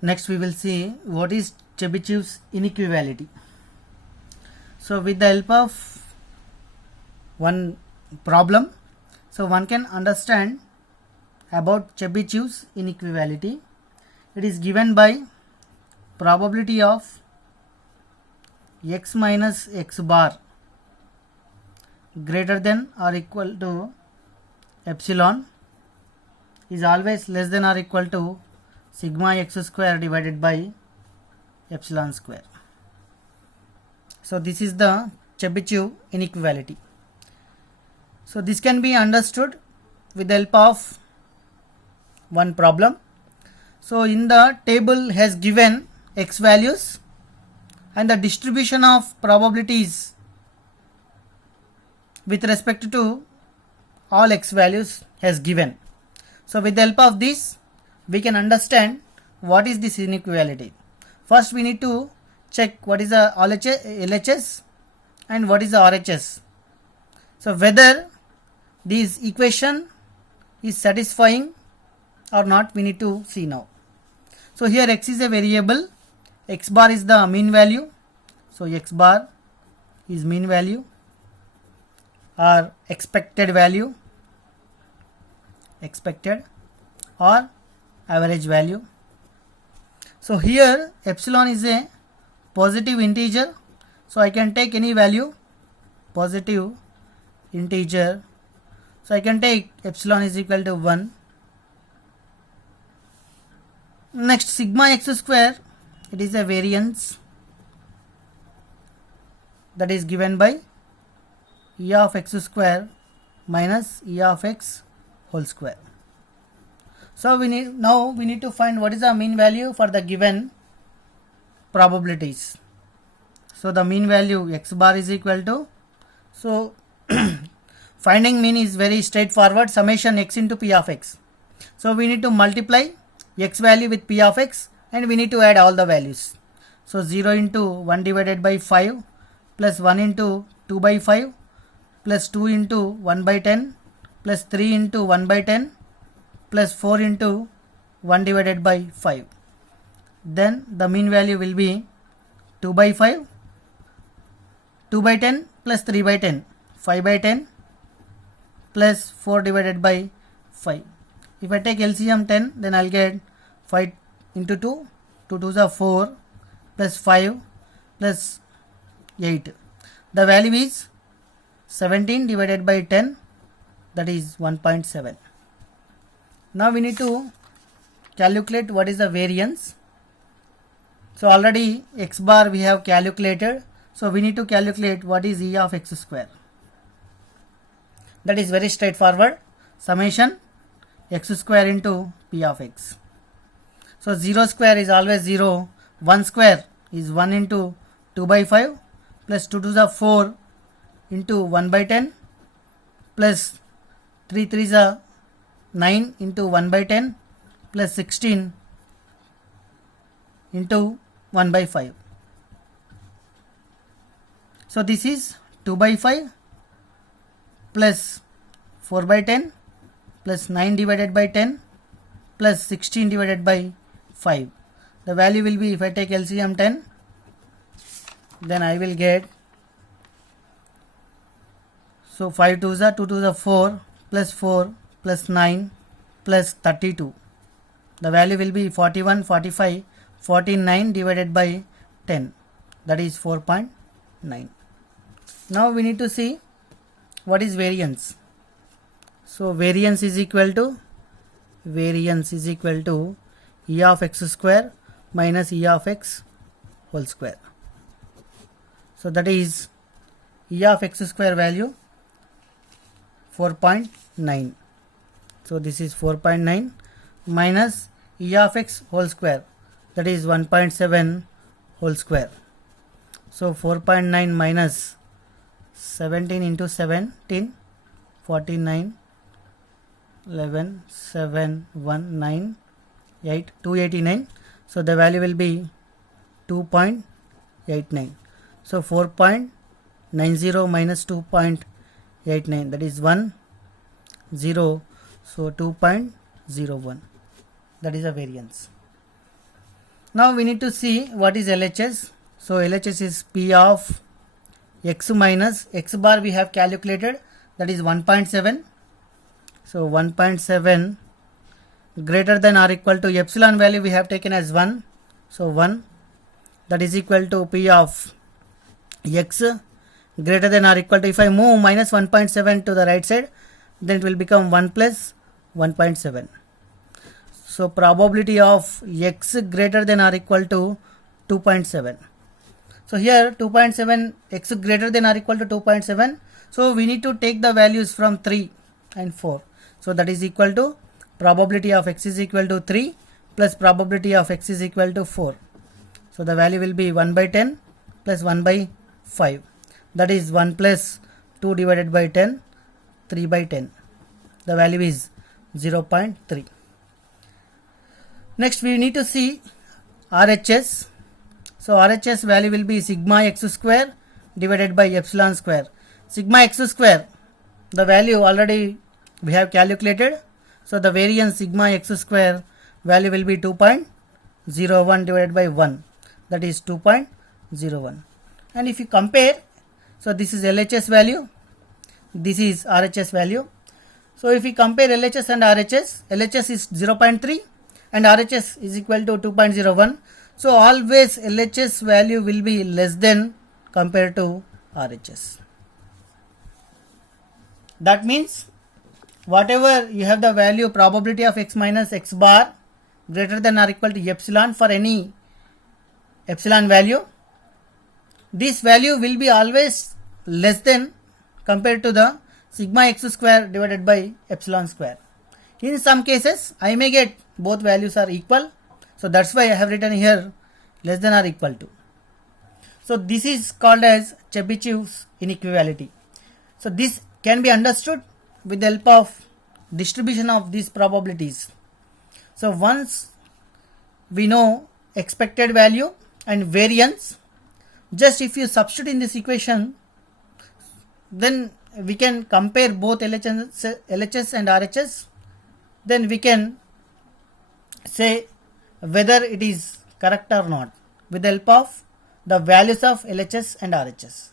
Next we will see what is Chebyshev's inequality. So with the help of one problem, so one can understand about Chebyshev's inequality. It is given by probability of x minus x bar greater than or equal to epsilon is always less than or equal to sigma x square divided by epsilon square. So this is the Chebyshev inequality. So this can be understood with the help of one problem. So in the table has given x values and the distribution of probabilities with respect to all x values has given. So with the help of this we can understand what is this inequality. First we need to check what is the LHS and what is the RHS. So whether this equation is satisfying or not we need to see now. So here x is a variable, x bar is the mean value. So x bar is mean value or expected value, expected or average value. So here epsilon is a positive integer, so I can take any value positive integer. So I can take epsilon is equal to 1. Next sigma x square, it is a variance that is given by e of x square minus e of x whole square. So we need to find what is the mean value for the given probabilities. So the mean value x bar is equal to, so finding mean is very straightforward, summation x into p of x. So we need to multiply x value with p of x and we need to add all the values. So 0 into 1 divided by 5 plus 1 into 2 by 5 plus 2 into 1 by 10 plus 3 into 1 by 10 plus 4 into 1 divided by 5. Then the mean value will be 2 by 5, 2 by 10 plus 3 by 10, 5 by 10 plus 4 divided by 5. If I take LCM 10, then I'll get 5 into 2, 2 2s are 4 plus 5 plus 8. The value is 17 divided by 10, that is 1.7. Now we need to calculate what is the variance. So already x bar we have calculated. So we need to calculate what is e of x square. That is very straightforward. Summation x square into p of x. So 0 square is always 0. 1 square is 1 into 2 by 5 plus 2 2s are 4 into 1 by 10 plus 3 3s are 9 into 1 by 10 plus 16 into 1 by 5. So this is 2 by 5 plus 4 by 10 plus 9 divided by 10 plus 16 divided by 5. The value will be, if I take LCM 10, then I will get, so 5 2s are 2 2s are 4 plus 4 plus 9 plus 32. The value will be 41, 45, 49 divided by 10, that is 4.9. Now we need to see what is variance. So variance is equal to e of x square minus e of x whole square. So that is e of x square value 4.9. So this is 4.9 minus e of x whole square, that is 1.7 whole square. So 4.9 minus 17 into 17, 49, 11, 7, 1, 9, 8, 289. So the value will be 2.89. So 4.90 minus 2.89, that is 1, 0. So 2.01, that is a variance. Now we need to see what is LHS. So LHS is P of x minus x bar we have calculated, that is 1.7. So 1.7 greater than or equal to epsilon value we have taken as 1. So 1, that is equal to P of x greater than or equal to, if I move minus 1.7 to the right side, then it will become 1 plus 1.7. So probability of x greater than or equal to 2.7. So here 2.7, x greater than or equal to 2.7. So we need to take the values from 3 and 4. So that is equal to probability of x is equal to 3 plus probability of x is equal to 4. So the value will be 1 by 10 plus 1 by 5. That is 1 plus 2 divided by 10, 3 by 10. The value is 0.3. Next we need to see RHS. So RHS value will be sigma x square divided by epsilon square. Sigma x square, the value already we have calculated. So the variance sigma x square value will be 2.01 divided by 1, that is 2.01. And if you compare, so this is LHS value, this is RHS value. So if we compare LHS and RHS, LHS is 0.3 and RHS is equal to 2.01. So always LHS value will be less than compared to RHS. That means whatever you have the value probability of x minus x bar greater than or equal to epsilon for any epsilon value, this value will be always less than compared to the sigma x square divided by epsilon square. In some cases I may get both values are equal, so that's why I have written here less than or equal to. So this is called as Chebyshev's inequality. So this can be understood with the help of distribution of these probabilities. So once we know expected value and variance, just if you substitute in this equation, then we can compare both LHS and RHS. Then we can say whether it is correct or not with the help of the values of LHS and RHS.